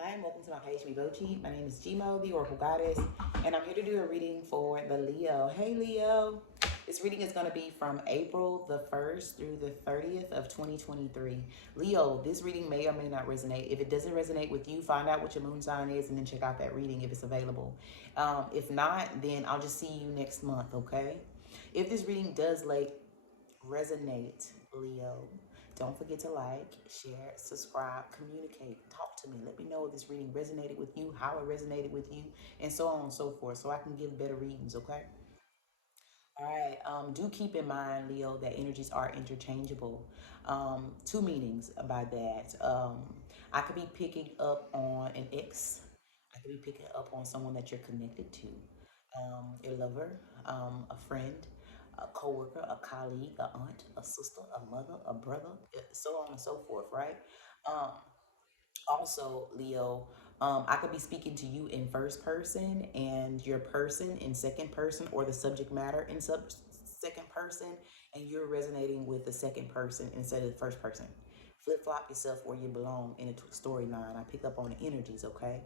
Hi, and welcome to my page, Vivochi. My name is Gmo, the Oracle Goddess, and I'm here to do a reading for the Leo. Hey, Leo. This reading is going to be from April the 1st through the 30th of 2023. Leo, this reading may or may not resonate. If it doesn't resonate with you, find out what your moon sign is and then check out that reading if it's available. If not, then I'll just see you next month, okay? If this reading does resonate, Leo, don't forget to like, share, subscribe, communicate, talk to me. Let me know if this reading resonated with you, how it resonated with you, and so on and so forth, so I can give better readings, okay? All right. Do keep in mind, Leo, that energies are interchangeable. Two meanings by that. I could be picking up on an ex. I could be picking up on someone that you're connected to, a lover, a friend, a coworker, a colleague, a aunt, a sister, a mother, a brother, so on and so forth, right? Um, Also, Leo, I could be speaking to you in first person and your person in second person, or the subject matter in second person, and you're resonating with the second person instead of the first person. Flip flop yourself where you belong in a storyline. I pick up on the energies, okay?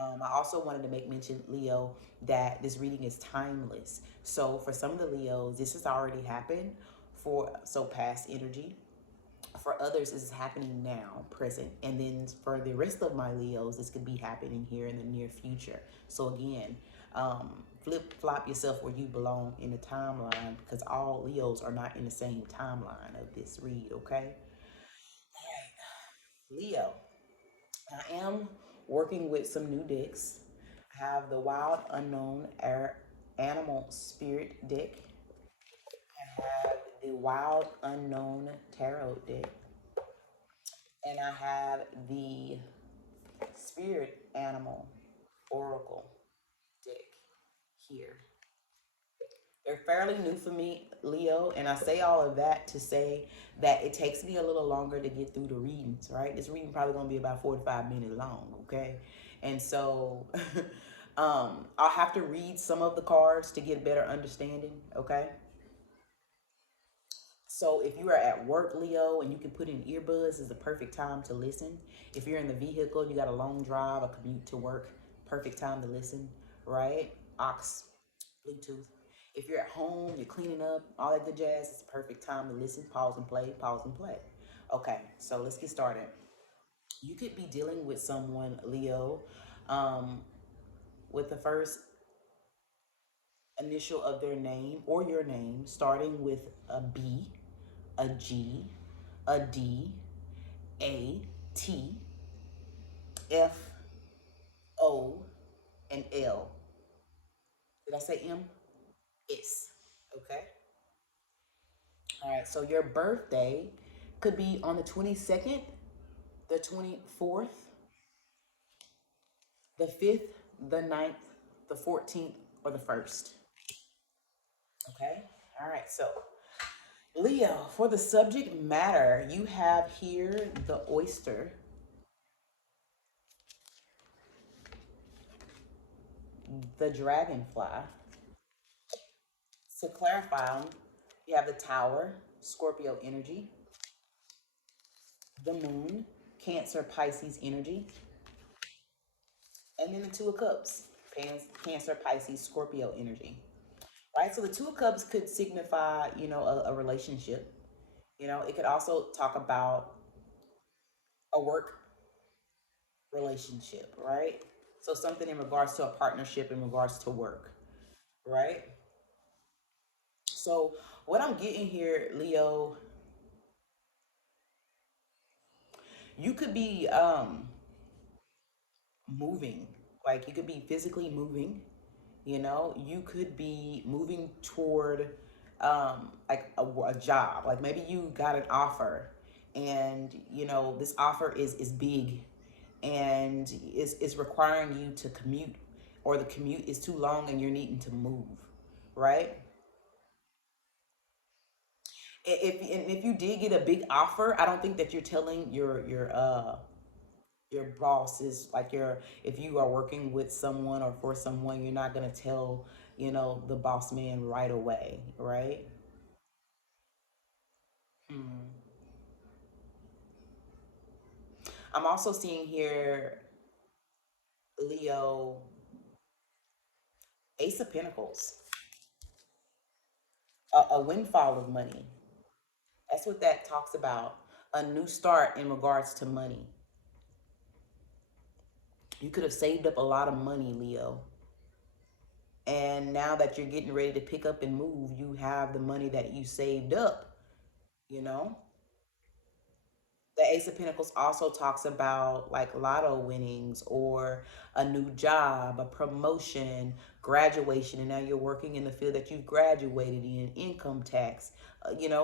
I also wanted to make mention, Leo, that this reading is timeless. So for some of the Leos, this has already happened for past energy. For others, this is happening now, present. And then for the rest of my Leos, this could be happening here in the near future. So again, flip flop yourself where you belong in the timeline, because all Leos are not in the same timeline of this read, okay? Leo, I am working with some new decks. I have the Wild Unknown Animal Spirit deck. I have the Wild Unknown Tarot deck. And I have the Spirit Animal Oracle deck here. They're fairly new for me, Leo, and I say all of that to say that it takes me a little longer to get through the readings, right? This reading probably gonna be about 45 minutes long, okay? And so I'll have to read some of the cards to get a better understanding, okay? So if you are at work, Leo, and you can put in earbuds, is the perfect time to listen. If you're in the vehicle, you got a long drive, a commute to work, perfect time to listen, right? Aux, Bluetooth. If you're at home, you're cleaning up, all that good jazz, it's the perfect time to listen. Pause and play, pause and play. Okay, so let's get started. You could be dealing with someone, Leo, um, with the first initial of their name or your name, starting with a B, a G, a D, A, T, F, O, and L. Did I say M? S. Okay. All right. So your birthday could be on the 22nd, the 24th, the 5th, the 9th, the 14th, or the 1st. Okay. All right. So, Leo, for the subject matter, you have here the oyster, the dragonfly. To clarify, you have the tower, Scorpio energy, the moon, Cancer, Pisces energy, and then the Two of Cups, Cancer, Pisces, Scorpio energy. Right? So the Two of Cups could signify, a relationship. It could also talk about a work relationship, right? So something in regards to a partnership in regards to work, right? So what I'm getting here, Leo, you could be moving, like you could be physically moving. You could be moving toward like a job. Like maybe you got an offer, and this offer is big, and is requiring you to commute, or the commute is too long and you're needing to move, right? If you did get a big offer, I don't think that you're telling your boss is like your if you are working with someone or for someone, you're not going to tell the boss man right away, right? Hmm. I'm also seeing here Leo, Ace of Pentacles, a windfall of money. That's what that talks about. A new start in regards to money. You could have saved up a lot of money, Leo. And now that you're getting ready to pick up and move, you have the money that you saved up, you know? The Ace of Pentacles also talks about like lotto winnings or a new job, a promotion, graduation, and now you're working in the field that you've graduated in, income tax.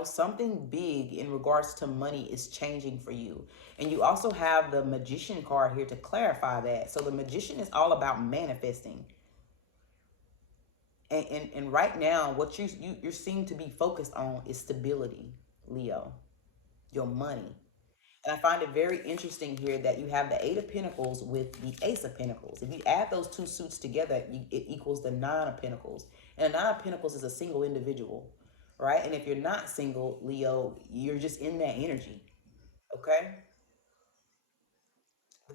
Something big in regards to money is changing for you. And you also have the Magician card here to clarify that. So the Magician is all about manifesting. And right now, what you seem to be focused on is stability, Leo, your money. And I find it very interesting here that you have the Eight of Pentacles with the Ace of Pentacles. If you add those two suits together, it equals the Nine of Pentacles. And the Nine of Pentacles is a single individual, right? And if you're not single, Leo, you're just in that energy, okay?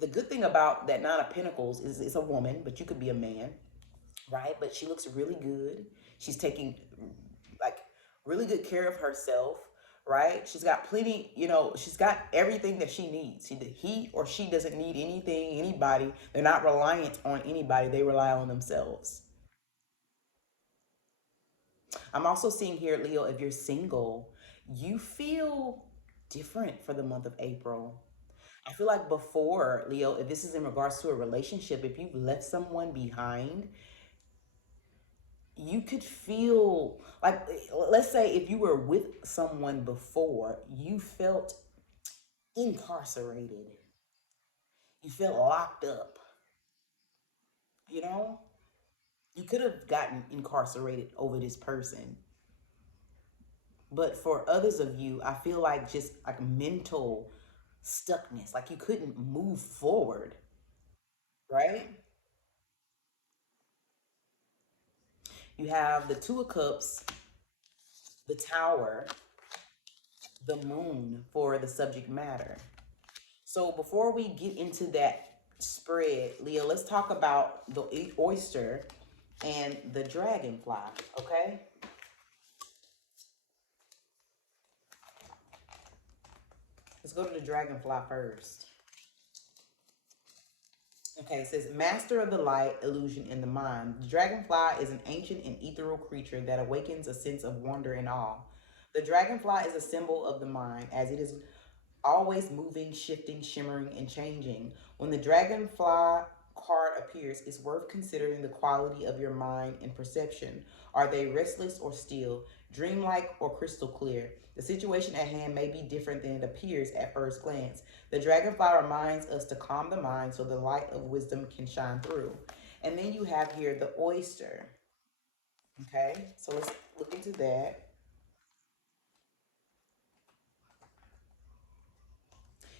The good thing about that Nine of Pentacles is it's a woman, but you could be a man, right? But she looks really good. She's taking like really good care of herself, right? She's got plenty, she's got everything that she needs. He or she doesn't need anything, anybody. They're not reliant on anybody. They rely on themselves. I'm also seeing here, Leo, if you're single, you feel different for the month of April. I feel like before, Leo, if this is in regards to a relationship, if you've left someone behind, you could feel like, let's say if you were with someone before, you felt incarcerated, you felt locked up, you know? You could have gotten incarcerated over this person. But for others of you, I feel like just like mental stuckness, like you couldn't move forward, right? You have the Two of Cups, the Tower, the Moon for the subject matter. So before we get into that spread, Leah, let's talk about the oyster and the dragonfly, okay? Let's go to the dragonfly first. Okay, it says, Master of the light, illusion in the mind. The dragonfly is an ancient and ethereal creature that awakens a sense of wonder and awe. The dragonfly is a symbol of the mind, as it is always moving, shifting, shimmering, and changing. When the dragonfly card appears, it's worth considering the quality of your mind and perception. Are they restless or still, dreamlike or crystal clear? The situation at hand may be different than it appears at first glance. The dragonfly reminds us to calm the mind so the light of wisdom can shine through. And then you have here the oyster. Okay, so let's look into that.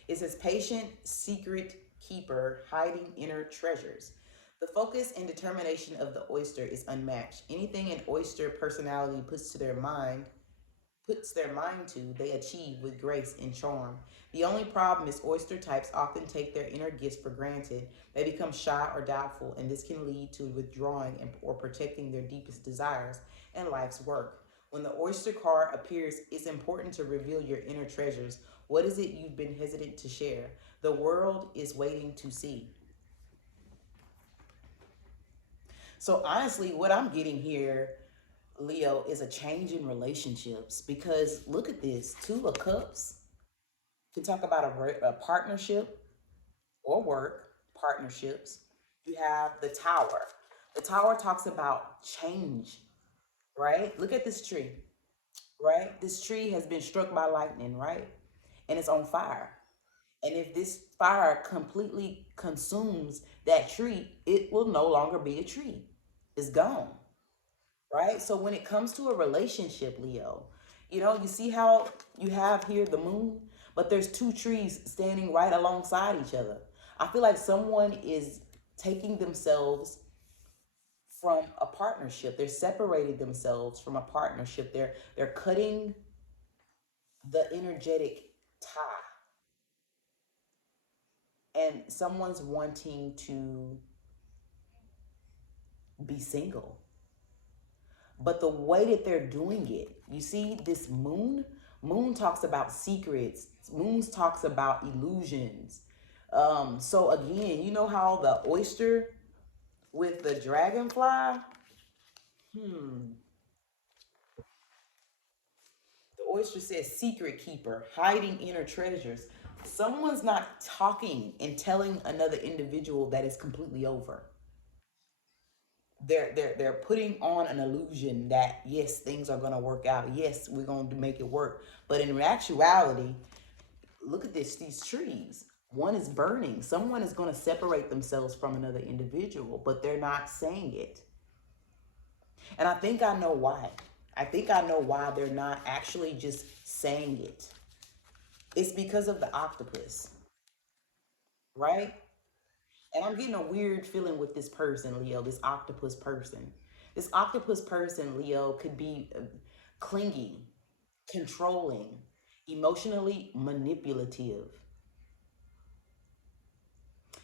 It says patient, secret keeper, hiding inner treasures. The focus and determination of the oyster is unmatched. Anything an oyster personality puts their mind to, they achieve with grace and charm. The only problem is oyster types often take their inner gifts for granted. They become shy or doubtful, and this can lead to withdrawing or protecting their deepest desires and life's work. When the oyster card appears, it's important to reveal your inner treasures. What is it you've been hesitant to share? The world is waiting to see. So honestly, what I'm getting here, Leo, is a change in relationships because look at this. Two of Cups can talk about a partnership or work, partnerships. You have the Tower. The Tower talks about change, right? Look at this tree, right? This tree has been struck by lightning, right? And it's on fire. And if this fire completely consumes that tree, it will no longer be a tree. It's gone, right? So when it comes to a relationship, Leo, you see how you have here the moon, but there's two trees standing right alongside each other. I feel like someone is taking themselves from a partnership. They're separating themselves from a partnership. They're cutting the energetic tie, and someone's wanting to be single. But the way that they're doing it, you see, this moon talks about secrets, moon talks about illusions. So again, you know how the oyster with the dragonfly, hmm, the oyster says secret keeper, hiding inner treasures. Someone's not talking and telling another individual that it's completely over. They're putting on an illusion that yes, things are gonna work out. Yes, we're gonna make it work. But in actuality, look at these trees. One is burning. Someone is gonna separate themselves from another individual, but they're not saying it. And I think I know why. I think I know why they're not actually just saying it. It's because of the octopus, right? And I'm getting a weird feeling with this person, Leo, this octopus person. This octopus person, Leo, could be clingy, controlling, emotionally manipulative.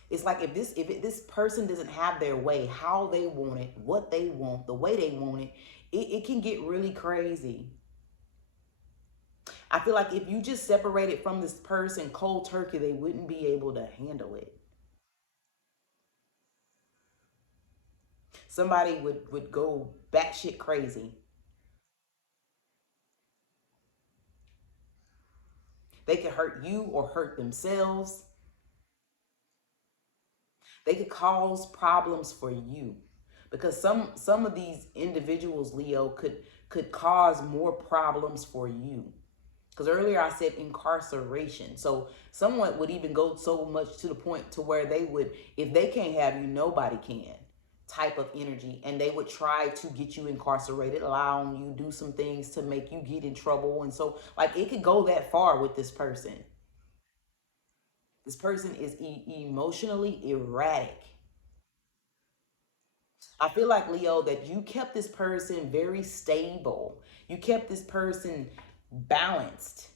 It's like this person doesn't have their way, how they want it, what they want, the way they want it, it can get really crazy. I feel like if you just separated from this person cold turkey, they wouldn't be able to handle it. Somebody would go batshit crazy. They could hurt you or hurt themselves. They could cause problems for you because some of these individuals, Leo, could cause more problems for you. Because earlier I said incarceration. So someone would even go so much to the point to where they would, if they can't have you, nobody can type of energy. And they would try to get you incarcerated, allowing you do some things to make you get in trouble. And so like it could go that far with this person. This person is emotionally erratic. I feel like, Leo, that you kept this person very stable. You kept this person balanced.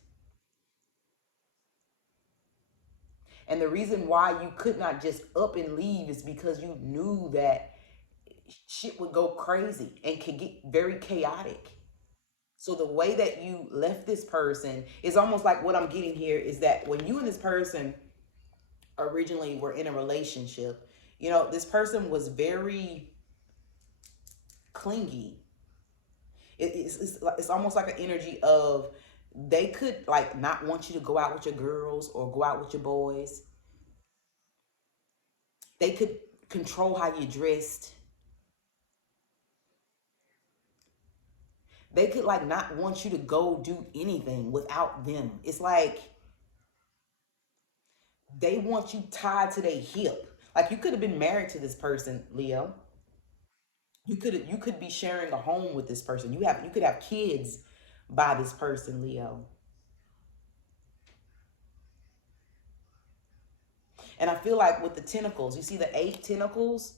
And the reason why you could not just up and leave is because you knew that shit would go crazy and could get very chaotic. So the way that you left this person is almost like what I'm getting here is that when you and this person originally were in a relationship, you know, this person was very clingy. It's almost like an energy of they could like not want you to go out with your girls or go out with your boys. They could control how you dressed. They could like not want you to go do anything without them. It's like they want you tied to their hip. Like you could have been married to this person, Leo. You could be sharing a home with this person. You could have kids by this person, Leo. And I feel like with the tentacles, you see the 8 tentacles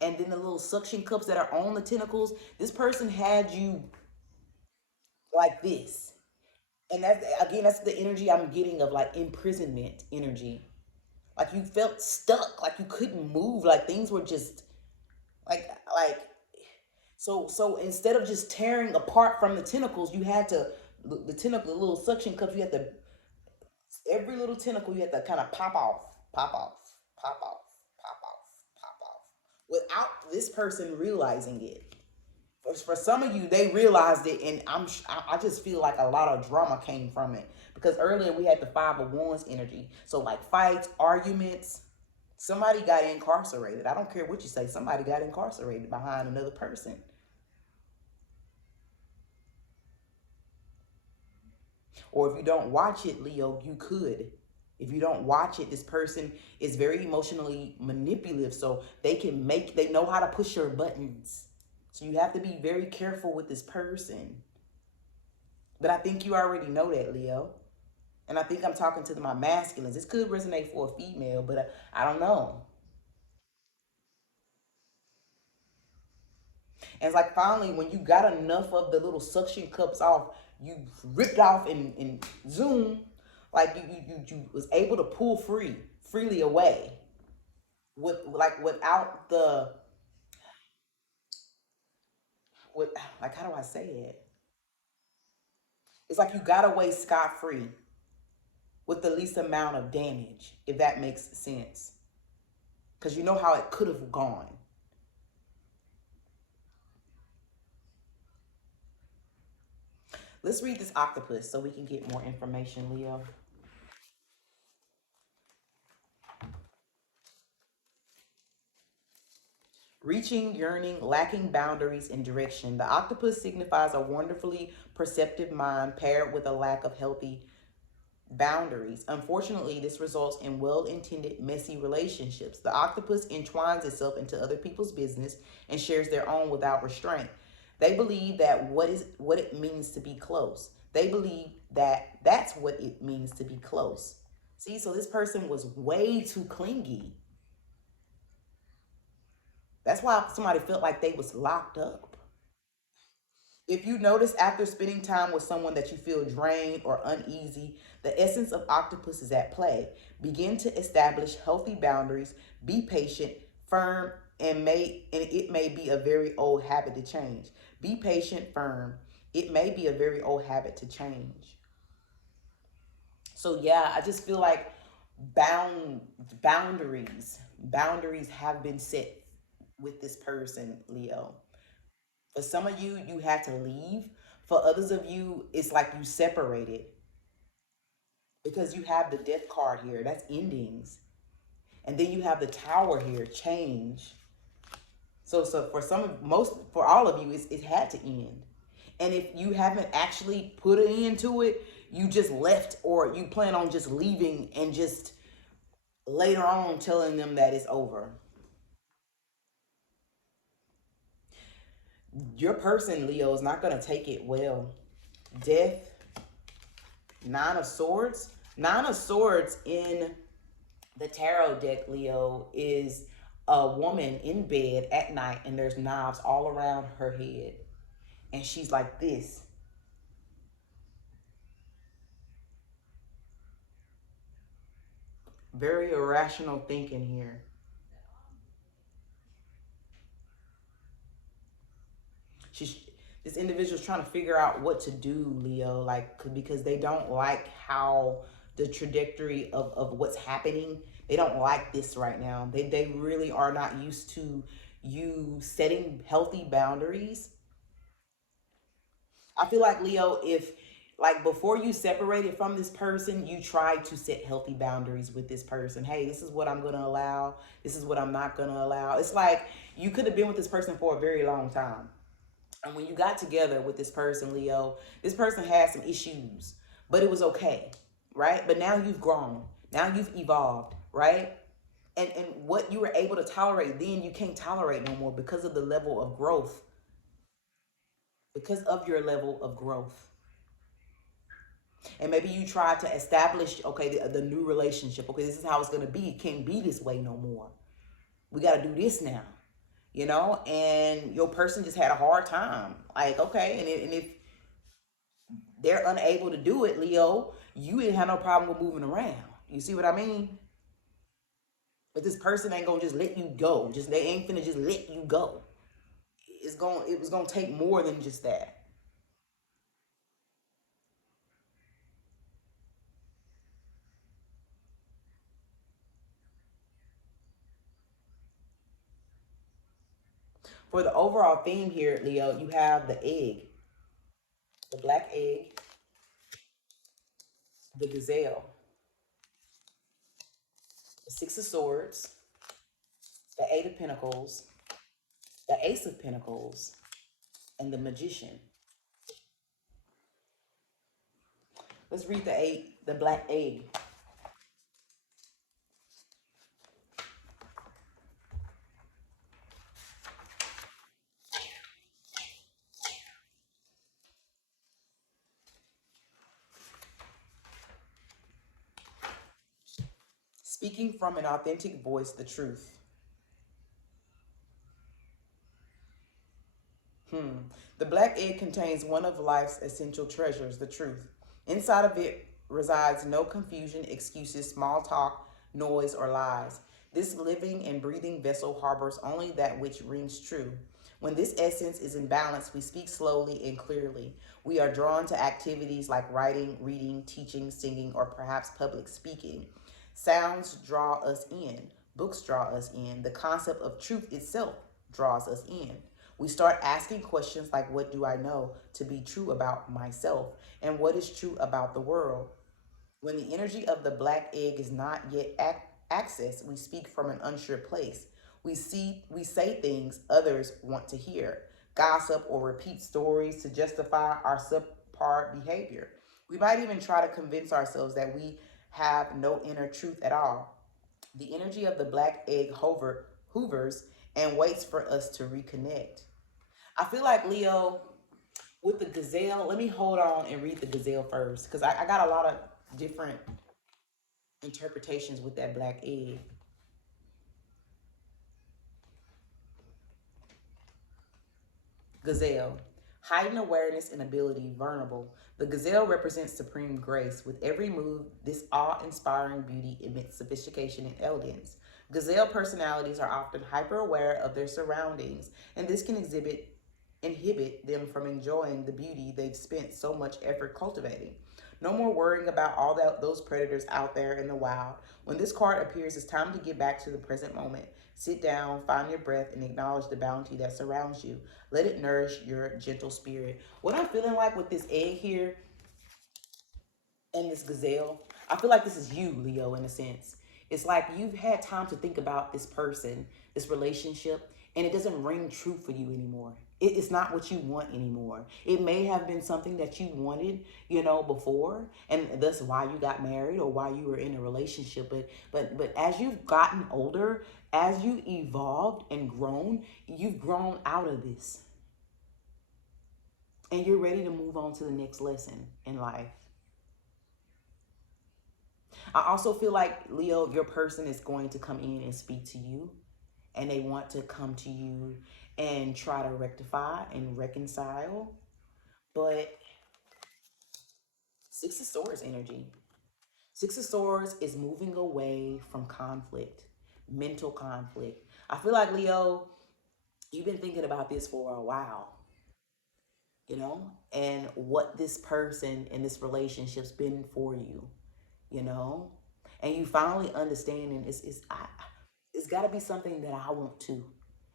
and then the little suction cups that are on the tentacles. This person had you like this. And that's again, that's the energy I'm getting of like imprisonment energy. Like you felt stuck, like you couldn't move, like things were just like so instead of just tearing apart from the tentacles, you had to the tentacle, the little suction cups, you had to every little tentacle you had to kind of pop off, pop off, pop off, pop off, pop off, without this person realizing it. For some of you, they realized it, and I just feel like a lot of drama came from it because earlier we had the 5 of Wands energy, so like fights, arguments. Somebody got incarcerated. I don't care what you say. Somebody got incarcerated behind another person. Or if you don't watch it, Leo, you could. If you don't watch it, this person is very emotionally manipulative. So they know how to push your buttons. So you have to be very careful with this person. But I think you already know that, Leo. And I think I'm talking to my masculines. This could resonate for a female, but I don't know. And it's like finally, when you got enough of the little suction cups off, you ripped off and zoom, like you was able to pull freely away with like without with, like, how do I say it? It's like you got away scot free with the least amount of damage, if that makes sense. Because you know how it could have gone. Let's read this octopus so we can get more information, Leo. Reaching, yearning, lacking boundaries and direction. The octopus signifies a wonderfully perceptive mind paired with a lack of healthy boundaries. Unfortunately, this results in well intended, messy relationships. The octopus entwines itself into other people's business and shares their own without restraint. They believe that what it means to be close. They believe that that's what it means to be close. See, so this person was way too clingy. That's why somebody felt like they was locked up. If you notice after spending time with someone that you feel drained or uneasy, the essence of octopus is at play. Begin to establish healthy boundaries, be patient, firm, and it may be a very old habit to change. Be patient, firm. It may be a very old habit to change. So yeah, I just feel like bound boundaries have been set with this person, Leo. For some of you, you had to leave. For others of you, it's like you separated because you have the death card here. That's endings. And then you have the tower here, change. So for some of most for all of you, it had to end. And if you haven't actually put an end to it, you just left or you plan on just leaving and just later on telling them that it's over. Your person, Leo, is not going to take it well. Death, Nine of Swords. Nine of Swords in the tarot deck, Leo, is a woman in bed at night and there's knives all around her head. And she's like this. Very irrational thinking here. She's this individual's trying to figure out what to do, Leo, like because they don't like how the trajectory of what's happening. They don't like this right now. They really are not used to you setting healthy boundaries. I feel like, Leo, if like before you separated from this person, you tried to set healthy boundaries with this person. Hey, this is what I'm going to allow. This is what I'm not going to allow. It's like you could have been with this person for a very long time. And when you got together with this person, Leo, this person had some issues, but it was okay, right? But now you've grown. Now you've evolved, right? And what you were able to tolerate then, you can't tolerate no more because of the level of growth, because of your level of growth. And maybe you tried to establish, okay, the new relationship. Okay, this is how it's going to be. It can't be this way no more. We got to do this now, and your person just had a hard time. Like, okay, and if they're unable to do it, Leo, you didn't have no problem with moving around. You see what I mean? But this person ain't gonna just let you go. Just they ain't finna just let you go. It was gonna take more than just that. For the overall theme here, Leo, you have the egg, the black egg, the gazelle, the six of swords, the eight of pentacles, the ace of pentacles, and the magician. Let's read the black egg. Speaking from an authentic voice, the truth. The black egg contains one of life's essential treasures, the truth. Inside of it resides no confusion, excuses, small talk, noise, or lies. This living and breathing vessel harbors only that which rings true. When this essence is in balance, we speak slowly and clearly. We are drawn to activities like writing, reading, teaching, singing, or perhaps public speaking. Sounds draw us in, books draw us in, the concept of truth itself draws us in. We start asking questions like, what do I know to be true about myself? And what is true about the world? When the energy of the black egg is not yet accessed, we speak from an unsure place. We say things others want to hear, gossip or repeat stories to justify our subpar behavior. We might even try to convince ourselves that we have no inner truth at all. The energy of the black egg hoovers and waits for us to reconnect. I feel like Leo with the gazelle. Let me hold on and read the gazelle first because I got a lot of different interpretations with that black egg. Gazelle. Heightened awareness and ability, vulnerable. The gazelle represents supreme grace. With every move, this awe inspiring beauty emits sophistication and elegance. Gazelle personalities are often hyper aware of their surroundings, and this can inhibit them from enjoying the beauty they've spent so much effort cultivating. No more worrying about those predators out there in the wild. When this card appears, it's time to get back to the present moment. Sit down, find your breath, and acknowledge the bounty that surrounds you. Let it nourish your gentle spirit. What I'm feeling like with this egg here and this gazelle, I feel like this is you, Leo, in a sense. It's like you've had time to think about this person, this relationship, and it doesn't ring true for you anymore. It's not what you want anymore. It may have been something that you wanted, before, and that's why you got married or why you were in a relationship. But as you've gotten older, as you evolved and grown, you've grown out of this, and you're ready to move on to the next lesson in life. I also feel like, Leo, your person is going to come in and speak to you, and they want to come to you and try to rectify and reconcile. But Six of Swords energy. Six of Swords is moving away from conflict, mental conflict. I feel like, Leo, you've been thinking about this for a while, and what this person in this relationship's been for you, you know, and you finally understanding it's got to be something that I want too.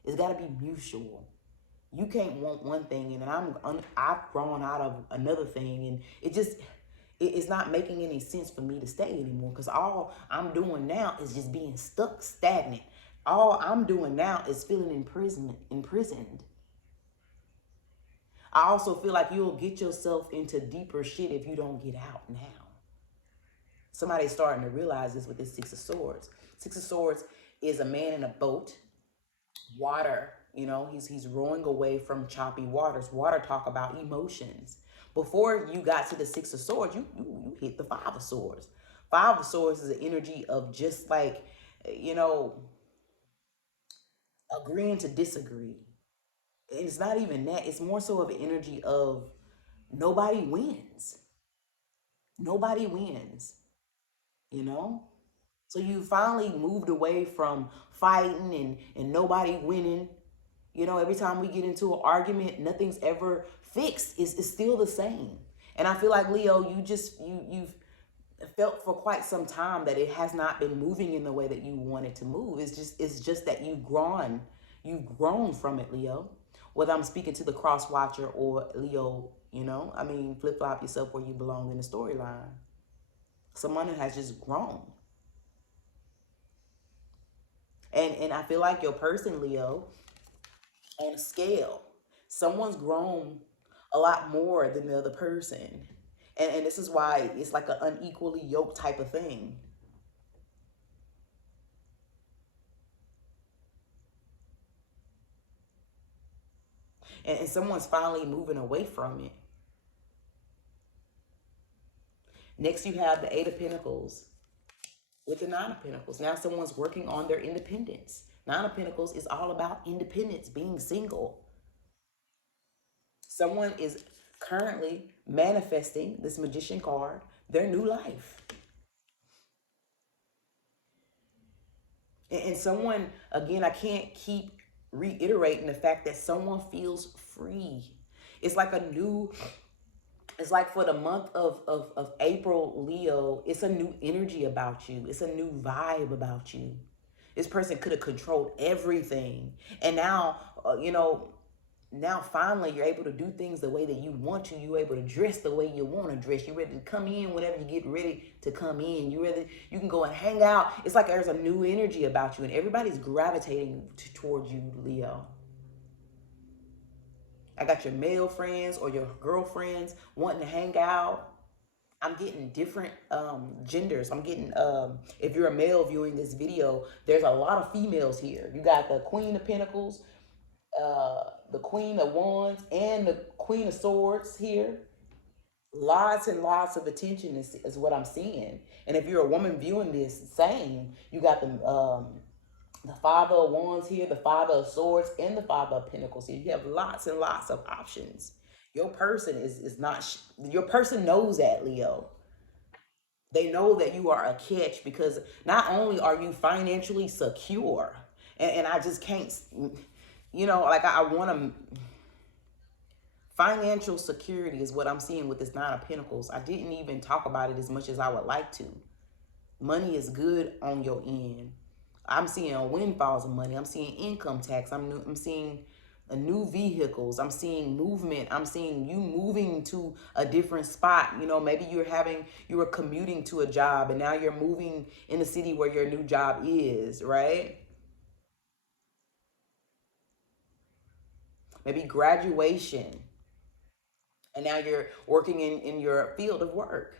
It's got to be mutual. You can't want one thing and then I've grown out of another thing, and it's not making any sense for me to stay anymore because all I'm doing now is just being stuck stagnant. All I'm doing now is feeling imprisoned. I also feel like you'll get yourself into deeper shit if you don't get out now. Somebody's starting to realize this with this Six of Swords. Six of Swords is a man in a boat, water. He's rowing away from choppy waters. Water talk about emotions. Before you got to the Six of Swords, you hit the Five of Swords. Five of Swords is an energy of just like, you know, agreeing to disagree. And it's not even that. It's more so of an energy of nobody wins. Nobody wins, you know? So you finally moved away from fighting and nobody winning. Every time we get into an argument, nothing's ever fixed. It's still the same. And I feel like, Leo, you've felt for quite some time that it has not been moving in the way that you want it to move. It's just that you've grown from it, Leo. Whether I'm speaking to the cross watcher or Leo, flip flop yourself where you belong in the storyline. Someone who has just grown. And I feel like your person, Leo, on a scale, someone's grown a lot more than the other person. And this is why it's like an unequally yoked type of thing. And someone's finally moving away from it. Next, you have the Eight of Pentacles with the Nine of Pentacles. Now someone's working on their independence. Nine of Pentacles is all about independence, being single. Someone is currently manifesting this Magician card, their new life. And someone, again, I can't keep reiterating the fact that someone feels free. It's like a new, it's like for the month of April, Leo, it's a new energy about you. It's a new vibe about you. This person could have controlled everything. And now, now finally you're able to do things the way that you want to. You're able to dress the way you want to dress. You're ready to come in whenever you get ready to come in. You can go and hang out. It's like there's a new energy about you and everybody's gravitating towards you, Leo. I got your male friends or your girlfriends wanting to hang out. I'm getting different genders. I'm getting, if you're a male viewing this video, there's a lot of females here. You got the Queen of Pentacles, the Queen of Wands, and the Queen of Swords here. Lots and lots of attention is what I'm seeing. And if you're a woman viewing this, same. You got the Father of Wands here, the Father of Swords, and the Father of Pentacles here. You have lots and lots of options. Your person is not, your person knows that, Leo. They know that you are a catch because not only are you financially secure, and I just can't, like I want to, financial security is what I'm seeing with this Nine of Pentacles. I didn't even talk about it as much as I would like to. Money is good on your end. I'm seeing windfalls of money. I'm seeing income tax. I'm seeing new vehicles. I'm seeing movement. I'm seeing you moving to a different spot. Maybe you were commuting to a job and now you're moving in the city where your new job is, right? Maybe graduation. And now you're working in your field of work.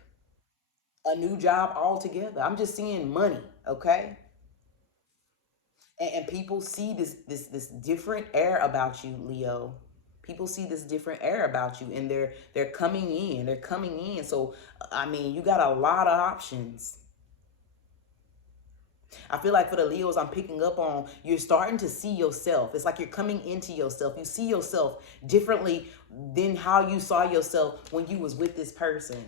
A new job altogether. I'm just seeing money, okay? And people see this different air about you, Leo. People see this different air about you, and they're coming in. They're coming in. So I mean, you got a lot of options. I feel like for the Leos I'm picking up on, you're starting to see yourself. It's like you're coming into yourself. You see yourself differently than how you saw yourself when you was with this person.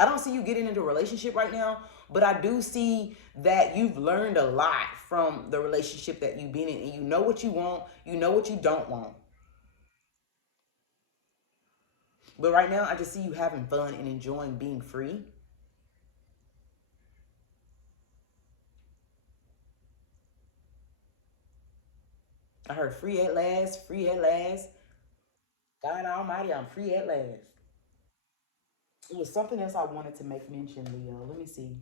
I don't see you getting into a relationship right now, but I do see that you've learned a lot from the relationship that you've been in, and you know what you want, you know what you don't want. But right now, I just see you having fun and enjoying being free. I heard free at last, free at last. God Almighty, I'm free at last. It was something else I wanted to make mention, Leo. Let me see.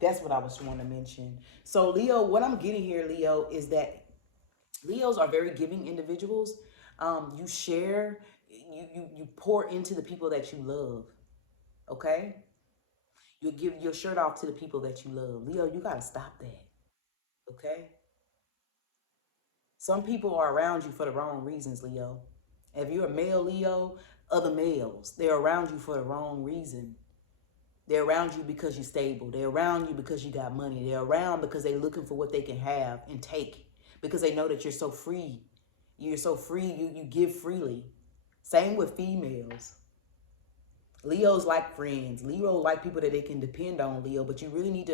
That's what I was trying to mention. So, Leo, what I'm getting here, Leo, is that Leos are very giving individuals. You share, you pour into the people that you love. Okay, you give your shirt off to the people that you love. Leo, you gotta stop that. Okay, some people are around you for the wrong reasons, Leo. If you're a male, Leo, other males, they're around you for the wrong reason. They're around you because you're stable. They're around you because you got money. They're around because they're looking for what they can have and take. Because they know that you're so free. You're so free, you give freely. Same with females. Leos like friends. Leo like people that they can depend on, Leo. But you really need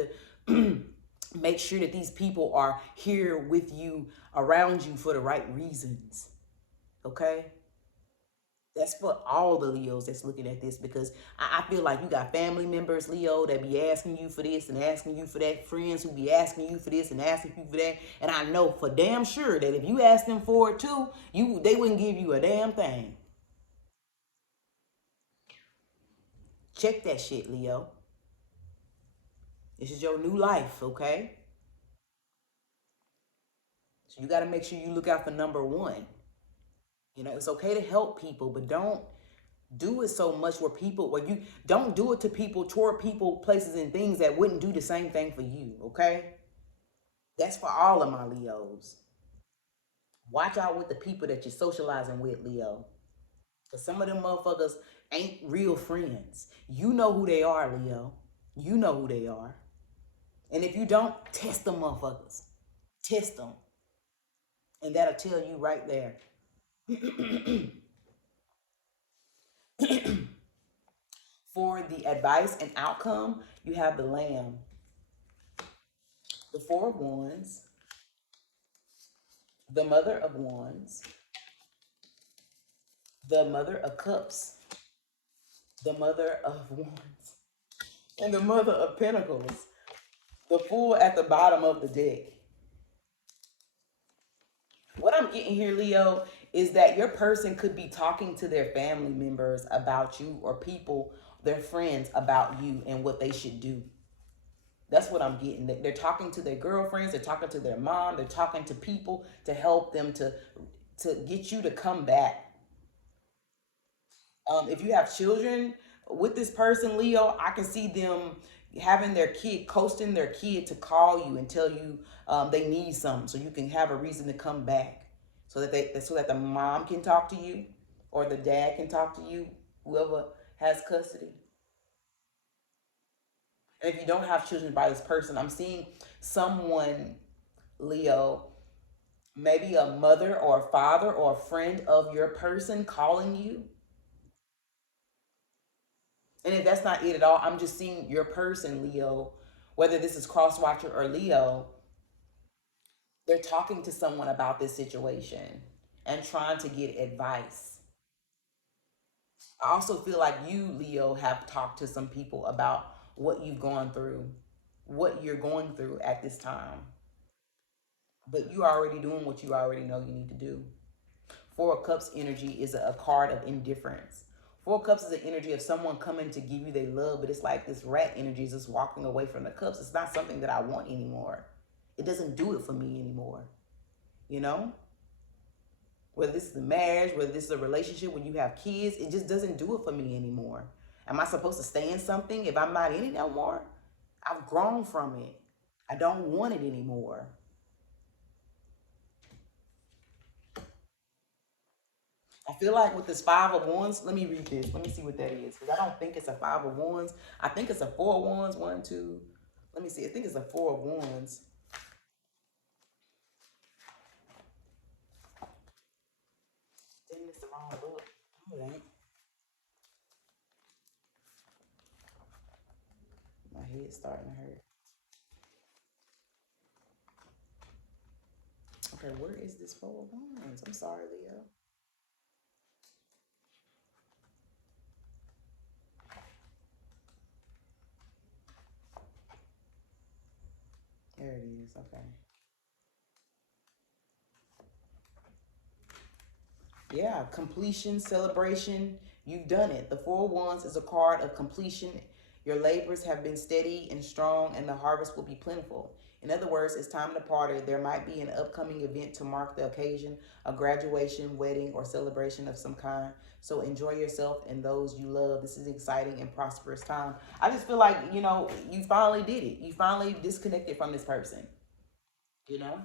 to make sure that these people are here with you, around you for the right reasons. Okay? That's for all the Leos that's looking at this, because I feel like you got family members, Leo, that be asking you for this and asking you for that. Friends who be asking you for this and asking you for that. And I know for damn sure that if you ask them for it too, they wouldn't give you a damn thing. Check that shit, Leo. This is your new life, okay? So you got to make sure you look out for number one. It's okay to help people, but don't do it so much where you don't do it to people, toward people, places, and things that wouldn't do the same thing for you, okay? That's for all of my Leos. Watch out with the people that you're socializing with, Leo. Because some of them motherfuckers ain't real friends. You know who they are, Leo. You know who they are. And if you don't, test them motherfuckers. Test them. And that'll tell you right there. For the advice and outcome, you have the Lamb, the Four of Wands, the Mother of Wands, the Mother of Cups, the Mother of Wands, and the Mother of Pentacles. The Fool at the bottom of the deck. What I'm getting here, Leo, is that your person could be talking to their family members about you, or people, their friends, about you and what they should do. That's what I'm getting. They're talking to their girlfriends, they're talking to their mom, they're talking to people to help them to get you to come back. If you have children with this person, Leo, I can see them having their kid, coasting their kid to call you and tell you they need something, so you can have a reason to come back, so that the mom can talk to you, or the dad can talk to you, whoever has custody. And if you don't have children by this person, I'm seeing someone, Leo, maybe a mother or a father or a friend of your person calling you. And if that's not it at all, I'm just seeing your person, Leo, whether this is Crosswatcher or Leo, they're talking to someone about this situation and trying to get advice. I also feel like you, Leo, have talked to some people about what you've gone through, what you're going through at this time. But you are already doing what you already know you need to do. Four of Cups energy is a card of indifference. Four of Cups is an energy of someone coming to give you their love, but it's like this rat energy is just walking away from the cups. It's not something that I want anymore. It doesn't do it for me anymore. You know? Whether this is a marriage, whether this is a relationship, when you have kids, it just doesn't do it for me anymore. Am I supposed to stay in something if I'm not in it no more? I've grown from it. I don't want it anymore. I feel like with this Five of Wands, let me read this. Let me see what that is. Because I don't think it's a Five of Wands. I think it's a Four of Wands. One, two. Let me see. I think it's a Four of Wands. Didn't it's the wrong book. No, it ain't. My head's starting to hurt. Okay, where is this Four of Wands? I'm sorry, Leo. There it is. Okay. Yeah, completion, celebration. You've done it. The Four of Wands is a card of completion. Your labors have been steady and strong, and the harvest will be plentiful. In other words, it's time to party. There might be an upcoming event to mark the occasion, a graduation, wedding, or celebration of some kind. So enjoy yourself and those you love. This is an exciting and prosperous time. I just feel like, you finally did it. You finally disconnected from this person. You know?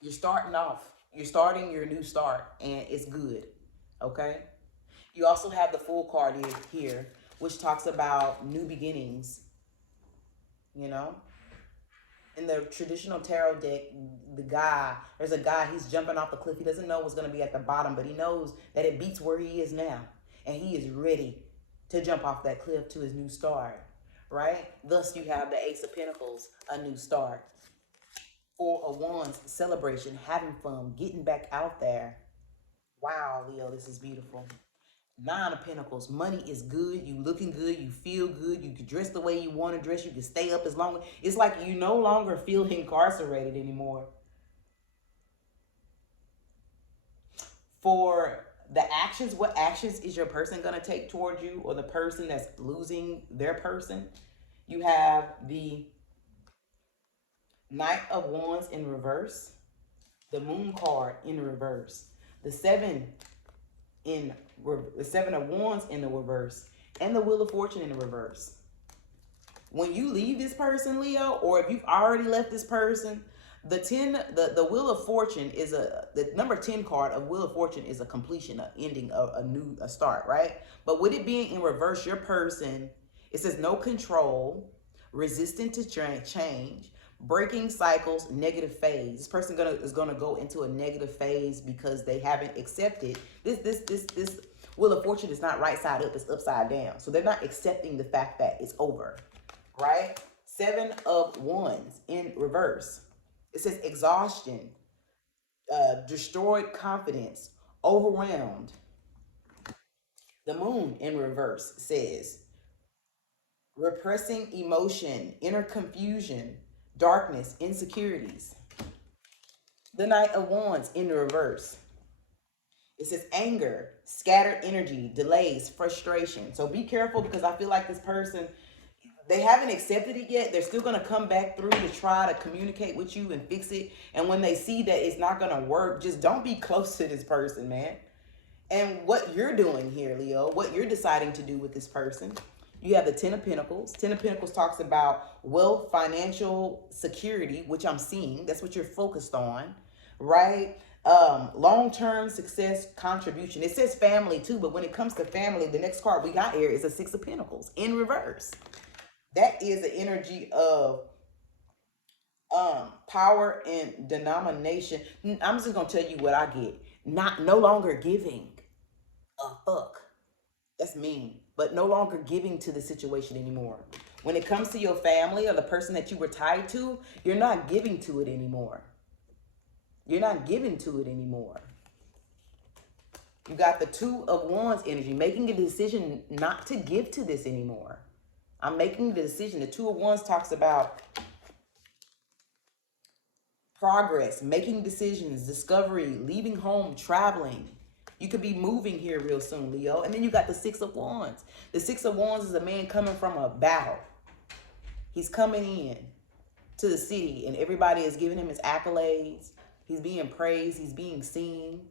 You're starting off. You're starting your new start, and it's good. Okay? You also have the Fool card here, which talks about new beginnings. You know? In the traditional tarot deck, there's a guy, he's jumping off the cliff. He doesn't know what's going to be at the bottom, but he knows that it beats where he is now. And he is ready to jump off that cliff to his new start. Right? Thus, you have the Ace of Pentacles, a new start. Four of Wands, celebration, having fun, getting back out there. Wow, Leo, this is beautiful. Nine of Pentacles, money is good. You looking good. You feel good. You can dress the way you want to dress. You can stay up as long. It's like you no longer feel incarcerated anymore. For the actions, what actions is your person going to take toward you, or the person that's losing their person? You have the Knight of Wands in reverse, the Moon card in reverse, the Seven of Wands in the reverse, and the Wheel of Fortune in the reverse. When you leave this person, Leo, or if you've already left this person, the Wheel of Fortune is the number 10 card of Wheel of Fortune is a completion, a ending, a start, right? But with it being in reverse, your person, it says no control, resistant to change, breaking cycles, negative phase. This person is gonna go into a negative phase because they haven't accepted this. Wheel of Fortune is not right side up, it's upside down. So they're not accepting the fact that it's over, right? Seven of Wands in reverse. It says exhaustion, destroyed confidence, overwhelmed. The Moon in reverse says repressing emotion, inner confusion, darkness, insecurities. The Knight of Wands in reverse. It says anger, scattered energy, delays, frustration. So be careful, because I feel like this person, they haven't accepted it yet. They're still going to come back through to try to communicate with you and fix it. And when they see that it's not going to work, just don't be close to this person, man. And what you're doing here, Leo, what you're deciding to do with this person, you have the Ten of Pentacles. Ten of Pentacles talks about wealth, financial security, which I'm seeing. That's what you're focused on, right? Long-term success, contribution. It says family too, but when it comes to family, the next card we got here is a Six of Pentacles in reverse. That is the energy of power and denomination. I'm just gonna tell you what I get. No longer giving a fuck. That's mean, but no longer giving to the situation anymore. When it comes to your family or the person that you were tied to, you're not giving to it anymore. You're not giving to it anymore. You got the Two of Wands energy, making a decision not to give to this anymore. I'm making the decision. The Two of Wands talks about progress, making decisions, discovery, leaving home, traveling. You could be moving here real soon, Leo. And then you got the Six of Wands. The Six of Wands is a man coming from a battle. He's coming in to the city and everybody is giving him his accolades. He's being praised. He's being seen.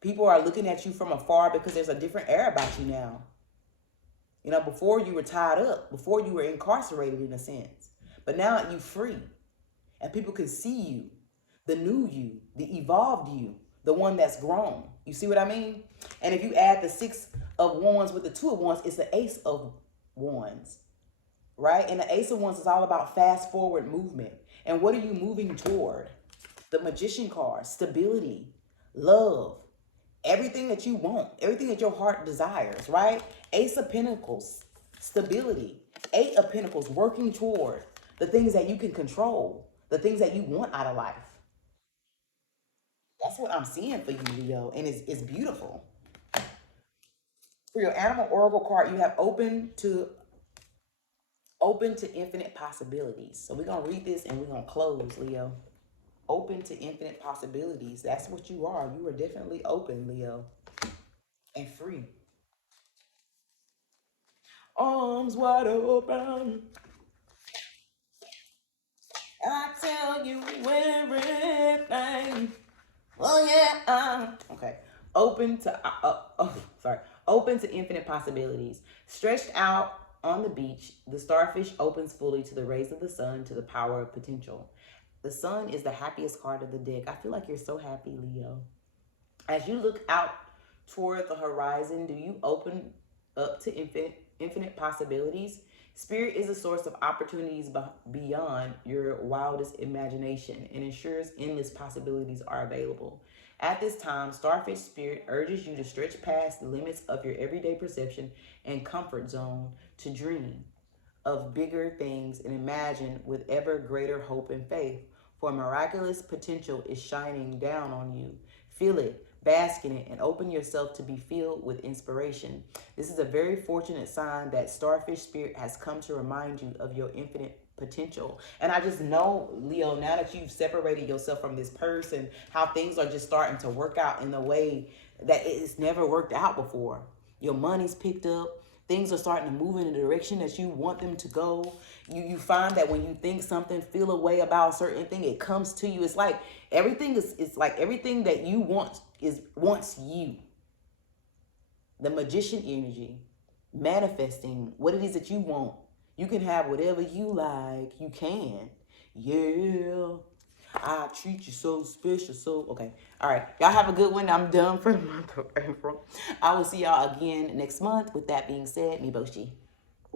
People are looking at you from afar because there's a different air about you now. You know, before you were tied up, before you were incarcerated in a sense, but now you're free and people can see you, the new you, the evolved you, the one that's grown. You see what I mean? And if you add the Six of Wands with the Two of Wands, it's the Ace of Wands, right? And the Ace of Wands is all about fast forward movement. And what are you moving toward? The Magician card, stability, love, everything that you want, everything that your heart desires, right? Ace of Pentacles, stability. Eight of Pentacles, working toward the things that you can control, the things that you want out of life. That's what I'm seeing for you, Leo, and it's beautiful. For your animal oracle card, you have open to infinite possibilities. So we're going to read this and we're going to close, Leo. Open to infinite possibilities. That's what you are. You are definitely open, Leo, and free. Arms wide open. I tell you everything. Oh yeah. Okay. Open to infinite possibilities. Stretched out on the beach, the starfish opens fully to the rays of the sun, to the power of potential. The sun is the happiest card of the deck. I feel like you're so happy, Leo. As you look out toward the horizon, do you open up to infinite possibilities? Spirit is a source of opportunities beyond your wildest imagination and ensures endless possibilities are available. At this time, Starfish Spirit urges you to stretch past the limits of your everyday perception and comfort zone to dream of bigger things and imagine with ever greater hope and faith. For miraculous potential is shining down on you. Feel it, bask in it, and open yourself to be filled with inspiration. This is a very fortunate sign that Starfish Spirit has come to remind you of your infinite potential. And I just know, Leo, now that you've separated yourself from this person, how things are just starting to work out in a way that it's never worked out before. Your money's picked up. Things are starting to move in the direction that you want them to go. You find that when you think something, feel a way about a certain thing, it comes to you. It's like everything it's like everything that you want wants you. The Magician energy, manifesting what it is that you want. You can have whatever you like. You can. Yeah. I treat you so special. So, okay. All right. Y'all have a good one. I'm done for the month of April. I will see y'all again next month. With that being said, Miboshi.